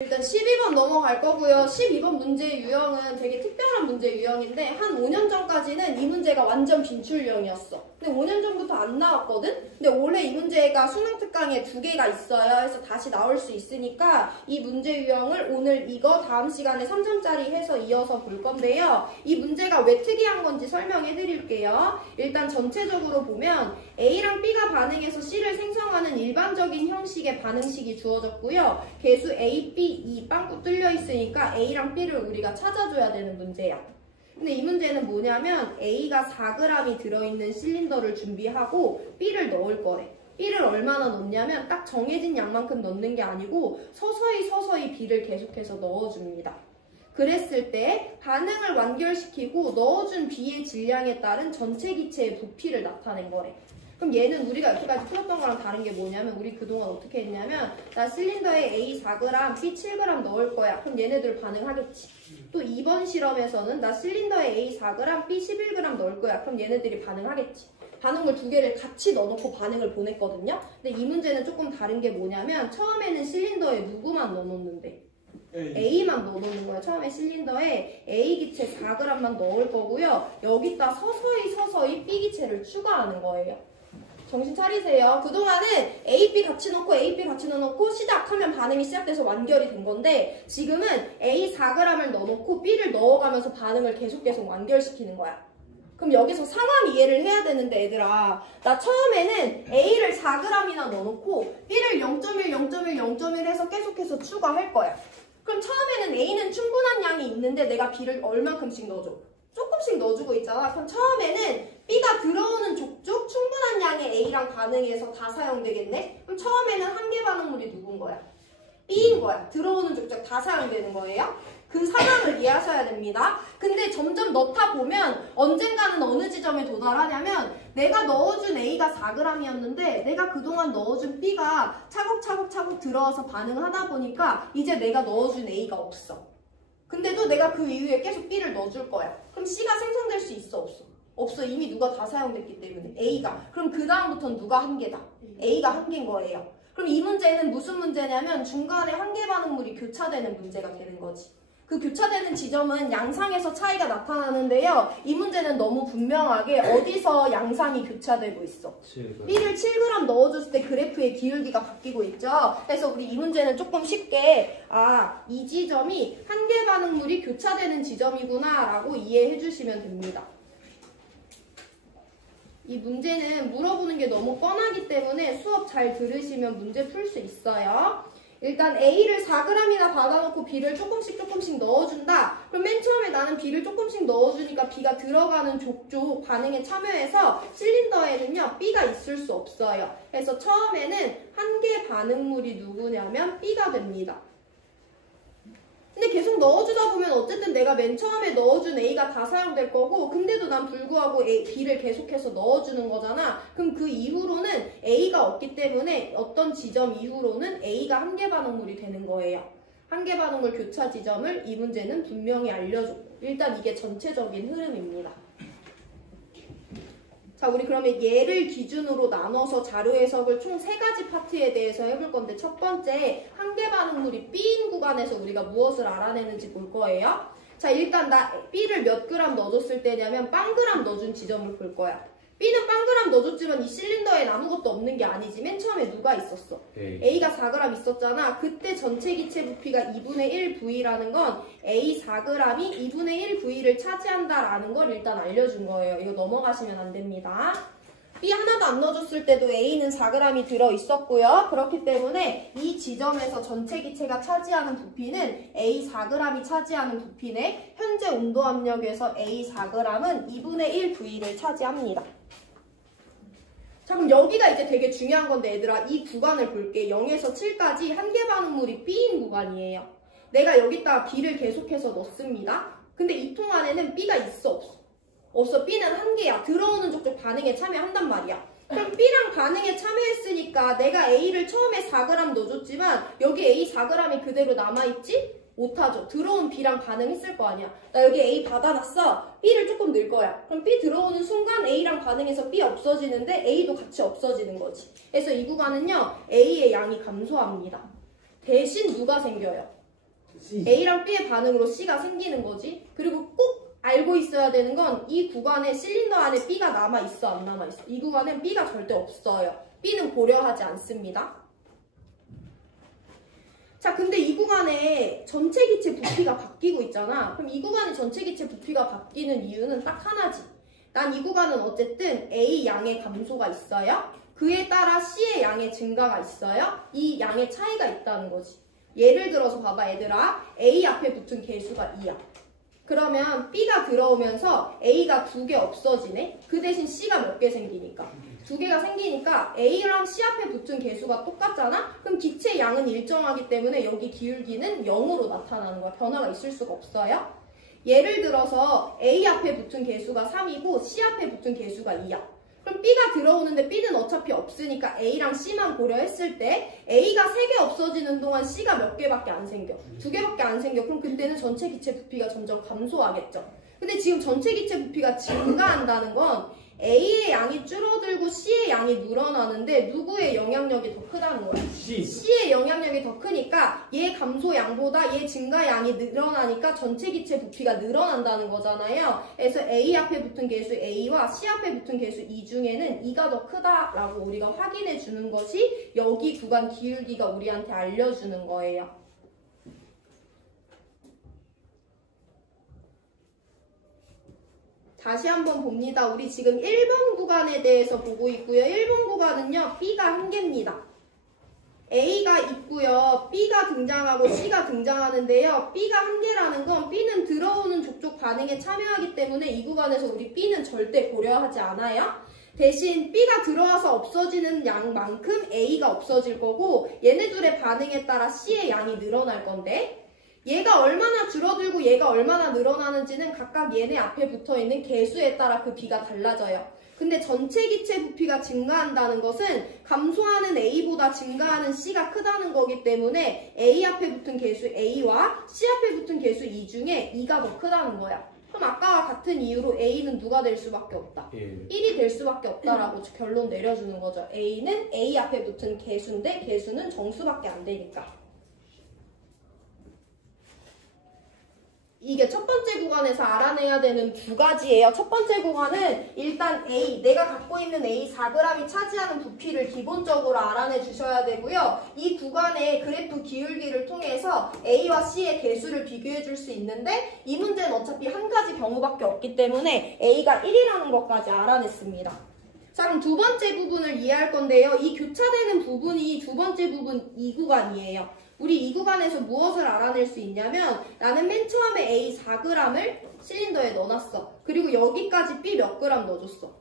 일단 12번 넘어갈 거고요. 12번 문제 유형은 되게 특별한 문제 유형인데 한 5년 전까지는 이 문제가 완전 빈출 유형이었어. 근데 5년 전부터 안 나왔거든? 근데 올해 이 문제가 수능 특강에 2개가 있어요. 그래서 다시 나올 수 있으니까 이 문제 유형을 오늘 이거 다음 시간에 3점짜리 해서 이어서 볼 건데요. 이 문제가 왜 특이한 건지 설명해 드릴게요. 일단 전체적으로 보면 A랑 B가 반응해서 C를 생성하는 일반적인 형식의 반응식이 주어졌고요. 개수 A, B, 2 빵꾸 뚫려 있으니까 A랑 B를 우리가 찾아줘야 되는 문제야. 근데 이 문제는 뭐냐면 A가 4g이 들어있는 실린더를 준비하고 B를 넣을 거래. B를 얼마나 넣냐면 딱 정해진 양만큼 넣는 게 아니고 서서히 B를 계속해서 넣어줍니다. 그랬을 때 반응을 완결시키고 넣어준 B의 질량에 따른 전체 기체의 부피를 나타낸 거래. 그럼 얘는 우리가 여기까지 풀었던 거랑 다른 게 뭐냐면 우리 그동안 어떻게 했냐면 나 실린더에 A 4g, B 7g 넣을 거야. 그럼 얘네들 반응하겠지. 또 2번 실험에서는 나 실린더에 A 4g, B 11g 넣을 거야. 그럼 얘네들이 반응하겠지. 반응물 2개를 같이 넣어놓고 반응을 보냈거든요. 근데 이 문제는 조금 다른 게 뭐냐면 처음에는 실린더에 누구만 넣어놓는데 A만 넣어놓는 거야. 처음에 실린더에 A 기체 4g만 넣을 거고요. 여기다 서서히 B 기체를 추가하는 거예요. 정신 차리세요. 그동안은 A, B 같이 넣고 A, B 같이 넣어놓고 시작하면 반응이 시작돼서 완결이 된 건데 지금은 A 4g을 넣어놓고 B를 넣어가면서 반응을 계속 완결시키는 거야. 그럼 여기서 상황 이해를 해야 되는데 얘들아 나 처음에는 A를 4g이나 넣어놓고 B를 0.1, 0.1, 0.1 해서 계속해서 추가할 거야. 그럼 처음에는 A는 충분한 양이 있는데 내가 B를 얼만큼씩 넣어줘? 조금씩 넣어주고 있잖아. 그럼 처음에는 B가 들어오는 족족 충분한 양의 A랑 반응해서 다 사용되겠네? 그럼 처음에는 한 개 반응물이 누군 거야? B인 거야. 들어오는 족족 다 사용되는 거예요. 그 상황을 이해하셔야 됩니다. 근데 점점 넣다 보면 언젠가는 어느 지점에 도달하냐면 내가 넣어준 A가 4g이었는데 내가 그동안 넣어준 B가 차곡차곡 들어와서 반응하다 보니까 이제 내가 넣어준 A가 없어. 근데도 내가 그 이후에 계속 B를 넣어줄 거야. 그럼 C가 생성될 수 있어? 없어? 없어. 이미 누가 다 사용됐기 때문에. A가. 그럼 그 다음부터는 누가 한 개다? A가 한 개인 거예요. 그럼 이 문제는 무슨 문제냐면 중간에 한 개 반응물이 교차되는 문제가 되는 거지. 그 교차되는 지점은 양상에서 차이가 나타나는데요. 이 문제는 너무 분명하게 어디서 양상이 교차되고 있어? B를 7g 넣어줬을 때 그래프의 기울기가 바뀌고 있죠. 그래서 우리 이 문제는 조금 쉽게 이 지점이 한 개 반응물이 교차되는 지점이구나 라고 이해해 주시면 됩니다. 이 문제는 물어보는 게 너무 뻔하기 때문에 수업 잘 들으시면 문제 풀 수 있어요. 일단 A를 4g이나 받아놓고 B를 조금씩 넣어준다. 그럼 맨 처음에 나는 B를 조금씩 넣어주니까 B가 들어가는 족족 반응에 참여해서 실린더에는요 B가 있을 수 없어요. 그래서 처음에는 한 개 반응물이 누구냐면 B가 됩니다. 근데 계속 넣어주다 보면 어쨌든 내가 맨 처음에 넣어준 A가 다 사용될 거고 근데도 난 불구하고 B를 계속해서 넣어주는 거잖아. 그럼 그 이후로는 A가 없기 때문에 어떤 지점 이후로는 A가 한 개 반응물이 되는 거예요. 한 개 반응물 교차 지점을 이 문제는 분명히 알려줬고 일단 이게 전체적인 흐름입니다. 자, 우리 그러면 얘를 기준으로 나눠서 자료 해석을 총 3가지 파트에 대해서 해볼 건데 첫 번째, 한 개 반응물이 B인 구간에서 우리가 무엇을 알아내는지 볼 거예요. 자, 일단 나 B를 몇 그램 넣어줬을 때냐면 빵그램 넣어준 지점을 볼 거야. B는 빵그램 넣어줬지만 이 실린더엔 아무것도 없는 게 아니지. 맨 처음에 누가 있었어? A가 4g 있었잖아. 그때 전체 기체 부피가 2분의 1 V라는 건 A 4g이 2분의 1 V를 차지한다라는 걸 일단 알려준 거예요. 이거 넘어가시면 안 됩니다. B 하나도 안 넣어줬을 때도 A는 4g이 들어있었고요. 그렇기 때문에 이 지점에서 전체 기체가 차지하는 부피는 A 4g이 차지하는 부피네. 현재 온도 압력에서 A 4g은 2분의 1 V를 차지합니다. 자, 그럼 여기가 이제 되게 중요한 건데 얘들아 이 구간을 볼게. 0에서 7까지 한 개 반응물이 B인 구간이에요. 내가 여기다가 B를 계속해서 넣습니다. 근데 이 통 안에는 B가 있어 없어? 없어. B는 한 개야. 들어오는 족족 반응에 참여한단 말이야. 그럼 B랑 반응에 참여했으니까 내가 A를 처음에 4g 넣어줬지만 여기 A 4g이 그대로 남아있지? 못하죠. 들어온 B랑 반응했을 거 아니야. 나 여기 A 받아놨어. B를 조금 넣을 거야. 그럼 B 들어오는 순간 A랑 반응해서 B 없어지는데 A도 같이 없어지는 거지. 그래서 이 구간은요. A의 양이 감소합니다. 대신 누가 생겨요? A랑 B의 반응으로 C가 생기는 거지. 그리고 꼭 알고 있어야 되는 건 이 구간에 실린더 안에 B가 남아있어 안 남아있어? 이 구간엔 B가 절대 없어요. B는 고려하지 않습니다. 자, 근데 이 구간에 전체 기체 부피가 바뀌고 있잖아. 그럼 이 구간에 전체 기체 부피가 바뀌는 이유는 딱 하나지. 난 이 구간은 어쨌든 A 양의 감소가 있어요. 그에 따라 C의 양의 증가가 있어요. 이 양의 차이가 있다는 거지. 예를 들어서 봐봐 얘들아. A 앞에 붙은 개수가 2야. 그러면 B가 들어오면서 A가 2개 없어지네. 그 대신 C가 몇 개 생기니까 2개가 생기니까 A랑 C 앞에 붙은 개수가 똑같잖아? 그럼 기체의 양은 일정하기 때문에 여기 기울기는 0으로 나타나는 거야. 변화가 있을 수가 없어요. 예를 들어서 A 앞에 붙은 개수가 3이고 C 앞에 붙은 개수가 2야. 그럼 B가 들어오는데 B는 어차피 없으니까 A랑 C만 고려했을 때 A가 3개 없어지는 동안 C가 몇 개밖에 안 생겨? 2개밖에 안 생겨. 그럼 그때는 전체 기체 부피가 점점 감소하겠죠. 근데 지금 전체 기체 부피가 증가한다는 건 A의 양이 줄어들고 C의 양이 늘어나는데 누구의 영향력이 더 크다는 거야? C의 영향력이 더 크니까 얘 감소 양보다 얘 증가 양이 늘어나니까 전체 기체 부피가 늘어난다는 거잖아요. 그래서 A 앞에 붙은 개수 A와 C 앞에 붙은 개수 2 중에는 2가 더 크다라고 우리가 확인해 주는 것이 여기 구간 기울기가 우리한테 알려주는 거예요. 다시 한번 봅니다. 우리 지금 1번 구간에 대해서 보고 있고요. 1번 구간은요. B가 1개입니다. A가 있고요. B가 등장하고 C가 등장하는데요. B가 1개라는 건 B는 들어오는 족족 반응에 참여하기 때문에 이 구간에서 우리 B는 절대 고려하지 않아요. 대신 B가 들어와서 없어지는 양만큼 A가 없어질 거고 얘네 둘의 반응에 따라 C의 양이 늘어날 건데 얘가 얼마나 줄어들고 얘가 얼마나 늘어나는지는 각각 얘네 앞에 붙어있는 개수에 따라 그 B가 달라져요. 근데 전체 기체 부피가 증가한다는 것은 감소하는 A보다 증가하는 C가 크다는 거기 때문에 A 앞에 붙은 개수 A와 C 앞에 붙은 개수 2 중에 2가 더 크다는 거야. 그럼 아까와 같은 이유로 A는 누가 될 수밖에 없다? 1이 될 수밖에 없다라고 결론 내려주는 거죠. A는 A 앞에 붙은 개수인데 개수는 정수밖에 안 되니까. 이게 첫 번째 구간에서 알아내야 되는 두 가지예요. 첫 번째 구간은 일단 A, 내가 갖고 있는 A 4g이 차지하는 부피를 기본적으로 알아내 주셔야 되고요. 이 구간의 그래프 기울기를 통해서 A와 C의 개수를 비교해 줄 수 있는데 이 문제는 어차피 한 가지 경우밖에 없기 때문에 A가 1이라는 것까지 알아냈습니다. 자, 그럼 두 번째 부분을 이해할 건데요. 이 교차되는 부분이 두 번째 부분 이 구간이에요. 우리 이 구간에서 무엇을 알아낼 수 있냐면 나는 맨 처음에 A 4g을 실린더에 넣어놨어. 그리고 여기까지 B 몇 g 넣어줬어.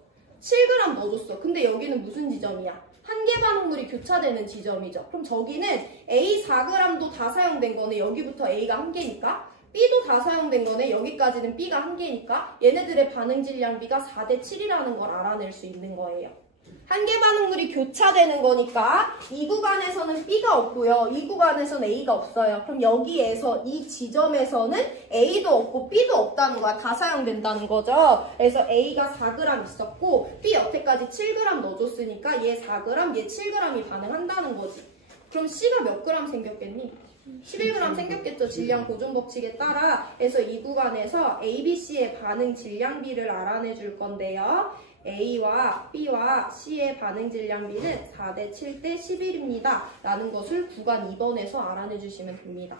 7g 넣어줬어. 근데 여기는 무슨 지점이야? 한계 반응물이 교차되는 지점이죠. 그럼 저기는 A 4g도 다 사용된 거네. 여기부터 A가 1개니까. B도 다 사용된 거네. 여기까지는 B가 1개니까. 얘네들의 반응 질량비가 4대 7이라는 걸 알아낼 수 있는 거예요. 한계 반응물이 교차되는 거니까 이 구간에서는 B가 없고요. 이 구간에서는 A가 없어요. 그럼 여기에서 이 지점에서는 A도 없고 B도 없다는 거야. 다 사용된다는 거죠. 그래서 A가 4g 있었고 B 여태까지 7g 넣어줬으니까 얘 4g, 얘 7g이 반응한다는 거지. 그럼 C가 몇 g 생겼겠니? 11g 생겼겠죠. 질량 보존 법칙에 따라. 그래서 이 구간에서 A, B, C의 반응 질량비를 알아내 줄 건데요. A와 B와 C의 반응 질량비는 4대 7대 11입니다. 라는 것을 구간 2번에서 알아내 주시면 됩니다.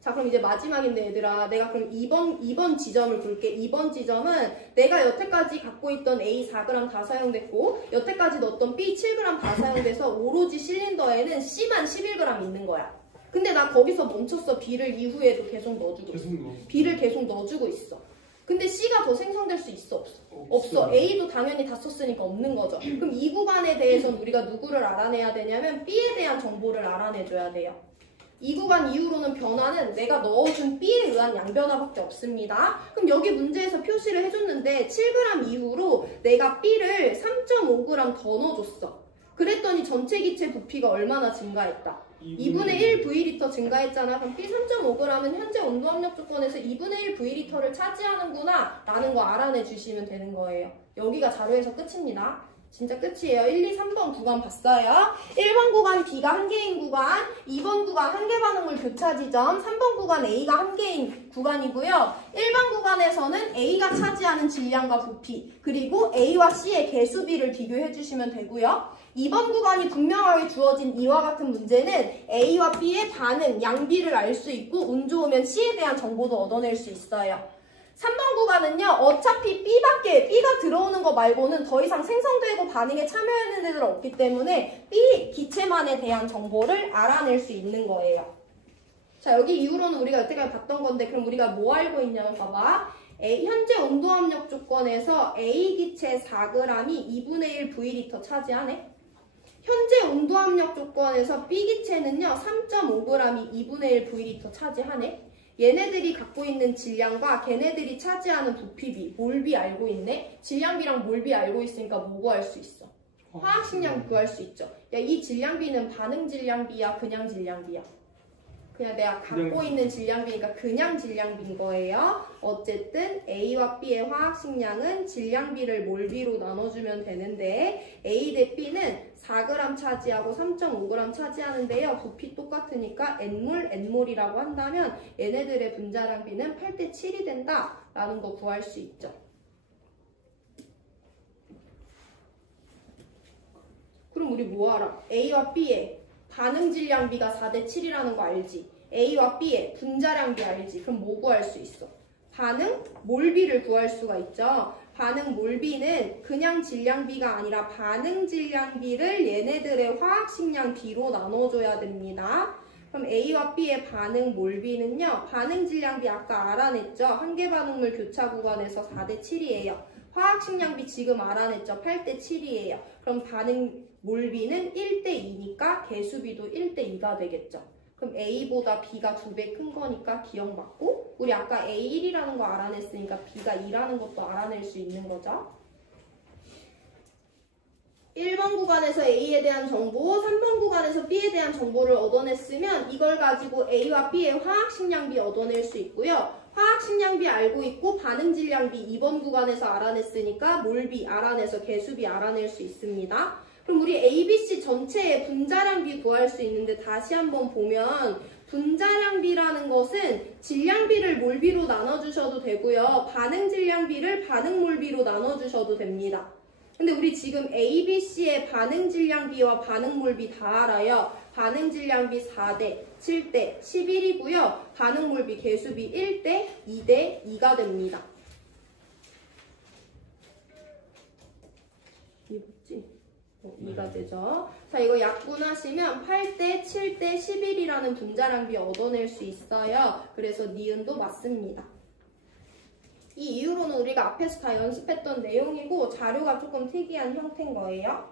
자, 그럼 이제 마지막인데 얘들아, 내가 그럼 2번 지점을 볼게. 2번 지점은 내가 여태까지 갖고 있던 A 4g 다 사용됐고 여태까지 넣었던 B 7g 다 사용돼서 오로지 실린더에는 C만 11g 있는 거야. 근데 나 거기서 멈췄어. B를 이후에도 계속 넣어주고 있어. B를 계속 넣어주고 있어. 근데 C가 더 생성될 수 있어? 없어. A도 당연히 다 썼으니까 없는 거죠. 그럼 이 구간에 대해서는 우리가 누구를 알아내야 되냐면 B에 대한 정보를 알아내줘야 돼요. 이 구간 이후로는 변화는 내가 넣어준 B에 의한 양변화밖에 없습니다. 그럼 여기 문제에서 표시를 해줬는데 7g 이후로 내가 B를 3.5g 더 넣어줬어. 그랬더니 전체 기체 부피가 얼마나 증가했다? 2분의 1 V리터 증가했잖아. 그럼 B 3.5g은 현재 온도 압력 조건에서 2분의 1 V리터를 차지하는구나 라는 거 알아내 주시면 되는 거예요. 여기가 자료에서 끝입니다. 진짜 끝이에요. 1, 2, 3번 구간 봤어요. 1번 구간 B가 한 개인 구간, 2번 구간 한 개 반응물 교차 지점, 3번 구간 A가 한 개인 구간이고요. 1번 구간에서는 A가 차지하는 질량과 부피, 그리고 A와 C의 개수비를 비교해 주시면 되고요. 2번 구간이 분명하게 주어진 이와 같은 문제는 A와 B의 반응, 양비를 알 수 있고 운 좋으면 C에 대한 정보도 얻어낼 수 있어요. 3번 구간은요, 어차피 B가 들어오는 거 말고는 더 이상 생성되고 반응에 참여하는 애들은 없기 때문에 B 기체만에 대한 정보를 알아낼 수 있는 거예요. 자, 여기 이후로는 우리가 여태까지 봤던 건데, 그럼 우리가 뭐 알고 있냐면 봐봐. 현재 온도압력 조건에서 A 기체 4g이 2분의 1 V리터 차지하네. 현재 온도압력 조건에서 B 기체는요, 3.5g이 2분의 1 V리터 차지하네. 얘네들이 갖고 있는 질량과 걔네들이 차지하는 부피비, 몰비 알고 있네? 질량비랑 몰비 알고 있으니까 뭐 구할 수 있어? 화학식량 구할 수 있죠. 야, 이 질량비는 반응 질량비야, 그냥 질량비야? 그냥 내가 갖고 있는 질량비니까 그냥 질량비인 거예요. 어쨌든 A와 B의 화학식량은 질량비를 몰비로 나눠주면 되는데 A 대 B는 4g 차지하고 3.5g 차지하는데요. 부피 똑같으니까 N몰이라고 한다면 얘네들의 분자량비는 8대 7이 된다라는 거 구할 수 있죠. 그럼 우리 뭐 알아? A와 B의 반응 질량비가 4대 7이라는 거 알지? A와 B의 분자량비 알지? 그럼 뭐 구할 수 있어? 반응 몰비를 구할 수가 있죠. 반응 몰비는 그냥 질량비가 아니라 반응 질량비를 얘네들의 화학식량 B로 나눠줘야 됩니다. 그럼 A와 B의 반응 몰비는요. 반응 질량비 아까 알아냈죠? 한 개 반응물 교차 구간에서 4대 7이에요. 화학식량비 지금 알아냈죠? 8대 7이에요. 그럼 반응 몰비는 1대 2니까 개수비도 1대 2가 되겠죠. 그럼 A보다 B가 2배 큰 거니까 기억 맞고, 우리 아까 A1이라는 거 알아냈으니까 B가 2라는 것도 알아낼 수 있는 거죠. 1번 구간에서 A에 대한 정보, 3번 구간에서 B에 대한 정보를 얻어냈으면 이걸 가지고 A와 B의 화학식량비 얻어낼 수 있고요. 화학식량비 알고 있고 반응질량비 2번 구간에서 알아냈으니까 몰비 알아내서 개수비 알아낼 수 있습니다. 그럼 우리 ABC 전체의 분자량비 구할 수 있는데 다시 한번 보면 분자량비라는 것은 질량비를 몰비로 나눠주셔도 되고요. 반응질량비를 반응몰비로 나눠주셔도 됩니다. 근데 우리 지금 ABC의 반응질량비와 반응몰비 다 알아요. 반응질량비 4대, 7대, 11이고요. 반응몰비 개수비 1대, 2대, 2가 됩니다. 이해됐지? 2가 되죠. 자, 이거 약분하시면 8대, 7대, 11이라는 분자량비 얻어낼 수 있어요. 그래서 니은도 맞습니다. 이 이후로는 우리가 앞에서 다 연습했던 내용이고 자료가 조금 특이한 형태인 거예요.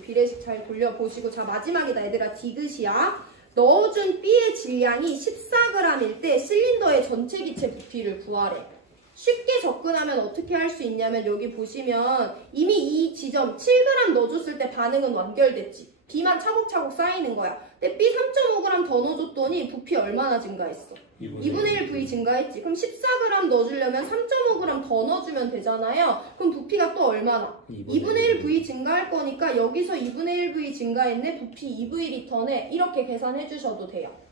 비례식 잘 돌려보시고, 자, 마지막이다 얘들아. 디귿이야. 넣어준 B의 질량이 14g일 때 실린더의 전체 기체 부피를 구하래. 쉽게 접근하면 어떻게 할 수 있냐면 여기 보시면 이미 이 지점 7g 넣어줬을 때 반응은 완결됐지. B만 차곡차곡 쌓이는 거야. 근데 B 3.5g 더 넣어줬더니 부피 얼마나 증가했어? 2분의 1 V 증가했지. 그럼 14g 넣어주려면 3.5g 더 넣어주면 되잖아요. 그럼 부피가 또 얼마나? 2분의 1 V 증가할 거니까 여기서 2분의 1 V 증가했네. 부피 2V리터네. 이렇게 계산해 주셔도 돼요.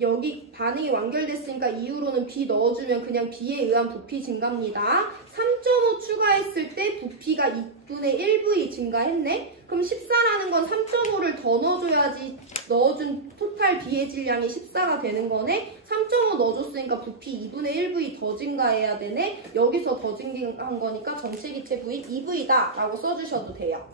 여기 반응이 완결됐으니까 이후로는 B 넣어주면 그냥 B에 의한 부피 증가입니다. 3.5 추가했을 때 부피가 2분의 1V 증가했네? 그럼 14라는 건 3.5를 더 넣어줘야지 넣어준 토탈 B의 질량이 14가 되는 거네? 3.5 넣어줬으니까 부피 2분의 1V 더 증가해야 되네? 여기서 더 증가한 거니까 전체 기체 V 2V다 라고 써주셔도 돼요.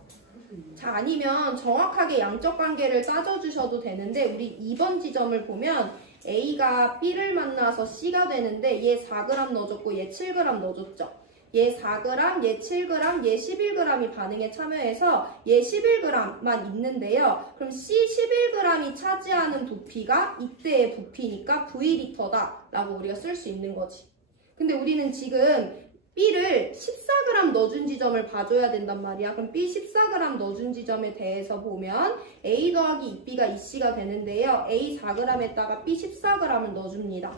자, 아니면 정확하게 양적 관계를 따져주셔도 되는데 우리 2번 지점을 보면 A가 B를 만나서 C가 되는데 얘 4g 넣어줬고 얘 7g 넣어줬죠. 얘 4g, 얘 7g, 얘 11g이 반응에 참여해서 얘 11g만 있는데요. 그럼 C 11g이 차지하는 부피가 이때의 부피니까 V리터다 라고 우리가 쓸 수 있는 거지. 근데 우리는 지금 B를 14g 넣어준 지점을 봐줘야 된단 말이야. 그럼 B 14g 넣어준 지점에 대해서 보면 A 더하기 2B가 2C가 되는데요. A 4g에다가 B 14g을 넣어줍니다.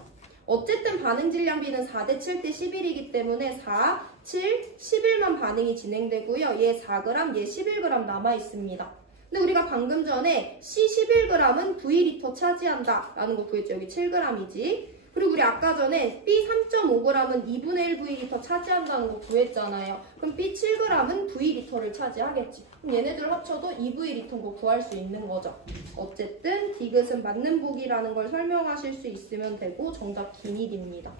어쨌든 반응 질량비는 4대 7대 11이기 때문에 4, 7, 11만 반응이 진행되고요. 얘 4g, 얘 11g 남아있습니다. 근데 우리가 방금 전에 C 11g은 V리터 차지한다 라는 거 구했죠. 여기 7g이지. 그리고 우리 아까 전에 B 3.5g은 2분의 1 V리터 차지한다는 거 구했잖아요. 그럼 B 7g은 V리터를 차지하겠지. 그럼 얘네들 합쳐도 2V리터인 거 구할 수 있는 거죠. 어쨌든 디귿은 맞는 보기라는 걸 설명하실 수 있으면 되고 정답 기믹입니다.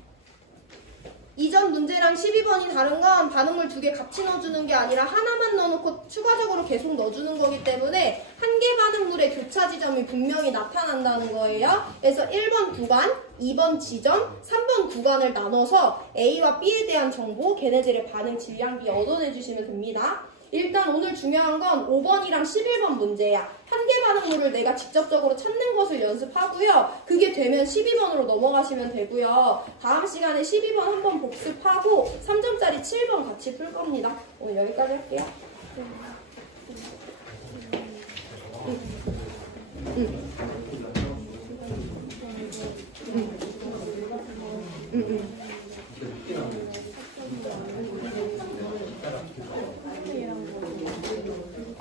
이전 문제랑 12번이 다른 건 반응물 2개 같이 넣어주는 게 아니라 하나만 넣어놓고 추가적으로 계속 넣어주는 거기 때문에 한 개 반응물의 교차 지점이 분명히 나타난다는 거예요. 그래서 1번 구간, 2번 지점, 3번 구간을 나눠서 A와 B에 대한 정보, 걔네들의 반응 질량비 얻어내주시면 됩니다. 일단 오늘 중요한 건 5번이랑 11번 문제야. 한 개 반응물을 내가 직접적으로 찾는 것을 연습하고요. 그게 되면 12번으로 넘어가시면 되고요. 다음 시간에 12번 한번 복습하고 3점짜리 7번 같이 풀 겁니다. 오늘 여기까지 할게요.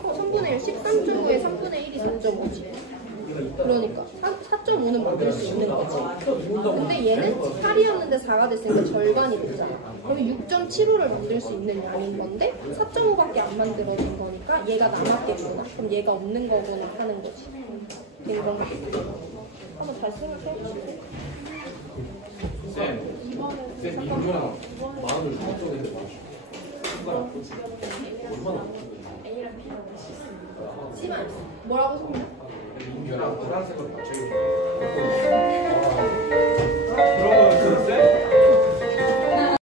(3분의 1) 13.5에 3분의 1이 4.5지. 그러니까 4.5는 만들 수 있는 거지. 근데 얘는 8이었는데 4가 됐으니까 절반이 됐잖아. 그러면 6.75를 만들 수 있는 양인 건데 4.5밖에 안 만들어진 거니까 얘가 남았겠구나. 그럼 얘가 없는 거구나 하는 거지. 된 건가? 한번 다시 생각해볼게. 쌤, 민규랑 마음을 저쪽에 얼마나 씨만 뭐라고 소문나? 민규랑 파란색을 맞춰